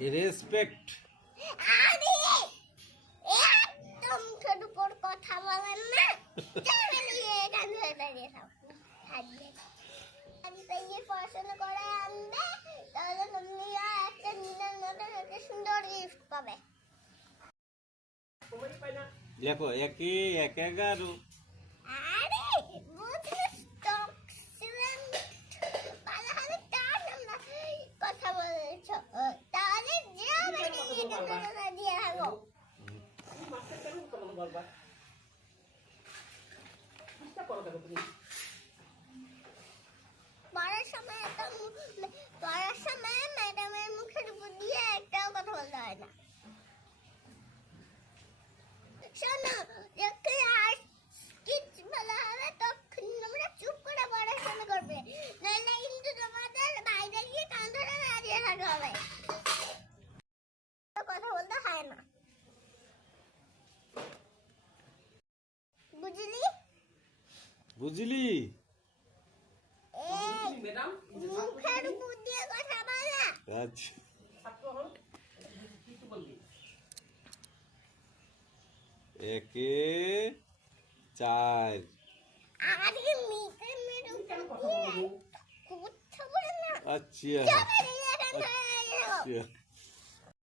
Respect. আরে একদম মুখের উপর কথা বলেন না। এখান ধরে দাঁড়িয়ে থাকো। আমি তো এই পড়াশোনা করে আনবে, তাহলে তুমি একটা দিনের মধ্যে একটা সুন্দর গিফট পাবে। দেখো 1 1 11। আরে বুঝলে স্টক সিলেন্ট পালা হলে তার না কথা বলছো, তাহলে যাবে এটা দিয়ে থাকো। পড়ার সময় ম্যাডামের মুখের উপর দিয়ে একটাও কথা বলতে হয় না। শোনো, যখন আর স্কিচ বলা হবে তখন তোমরা চুপ করে পড়াশোনা করবে, নইলে কিন্তু তোমাদের বাইরে গিয়ে কান ধরে দাঁড়িয়ে থাকতে হবে। কথা বলতে হয় না, বুঝলি? বুঝলি? মুখের উপর দিয়ে কথা বলা। আচ্ছা। 1 4। আরে মিটার মেরু কথা বলে না। আচ্ছা। যাবে রে, এখান থেকে।